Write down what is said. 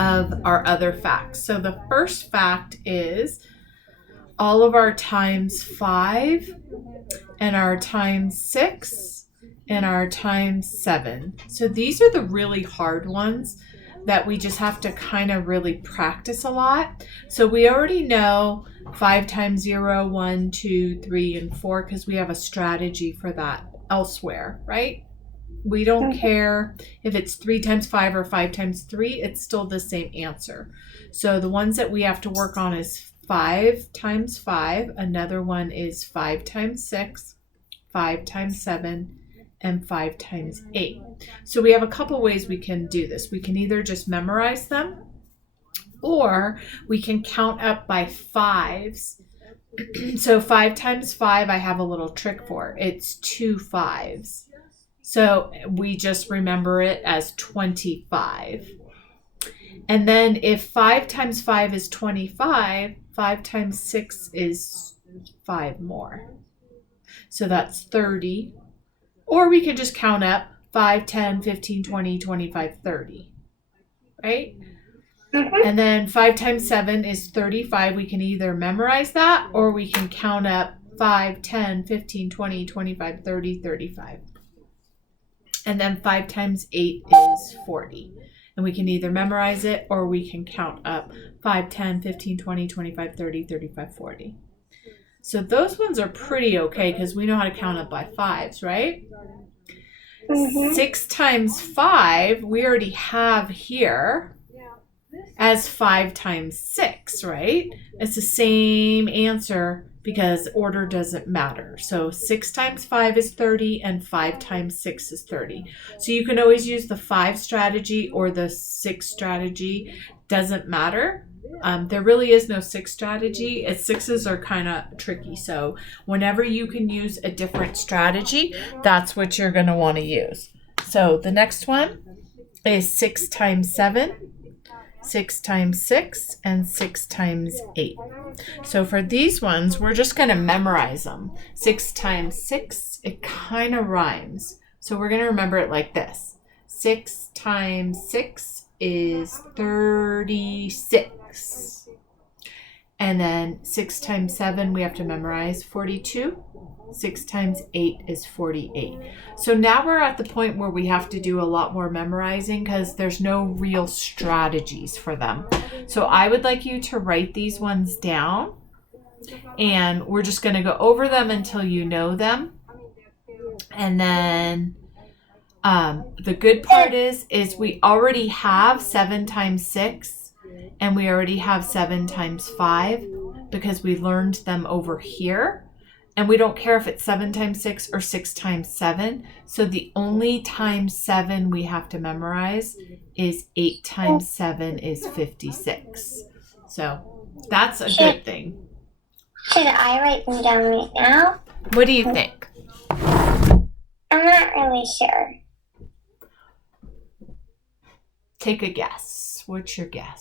of our other facts. So the first fact is all of our times 5 and our times 6 and our times 7. So these are the really hard ones that we just have to kind of really practice a lot. So we already know 5 times 0, 1, 2, 3, and 4 because we have a strategy for that elsewhere, right? We don't care if it's 3 times 5 or 5 times 3, it's still the same answer. So the ones that we have to work on is 5 times 5, another one is 5 times 6, 5 times 7, and 5 times 8. So we have a couple ways we can do this. We can either just memorize them, or we can count up by 5s. So 5 times 5, I have a little trick for. It's 2 5s. So we just remember it as 25. And then if 5 times 5 is 25, 5 times 6 is 5 more. So that's 30. Or we can just count up 5, 10, 15, 20, 25, 30. Right? And then 5 times 7 is 35. We can either memorize that or we can count up 5, 10, 15, 20, 25, 30, 35. And then 5 times 8 is 40. And we can either memorize it or we can count up 5, 10, 15, 20, 25, 30, 35, 40. So those ones are pretty okay because we know how to count up by 5s, right? 6 times 5, we already have here as 5 times 6, right? It's the same answer because order doesn't matter. So 6 times 5 is 30 and 5 times 6 is 30. So you can always use the 5 strategy or the 6 strategy. Doesn't matter. There really is no 6 strategy. 6s are kind of tricky. So whenever you can use a different strategy, that's what you're going to want to use. So the next one is 6 times 7. 6 times 6, and 6 times 8. So for these ones, we're just going to memorize them. 6 times 6, it kind of rhymes. So we're going to remember it like this. 6 times 6 is 36. And then 6 times 7, we have to memorize 42. 6 times 8 is 48. So now we're at the point where we have to do a lot more memorizing because there's no real strategies for them. So I would like you to write these ones down and we're just going to go over them until you know them. And then the good part is we already have 7 times 6 and we already have 7 times 5 because we learned them over here. And we don't care if it's 7 times 6 or 6 times 7. So the only times 7 we have to memorize is 8 times 7 is 56. So that's a good thing. Should I write them down right now? What do you think? I'm not really sure. Take a guess. What's your guess?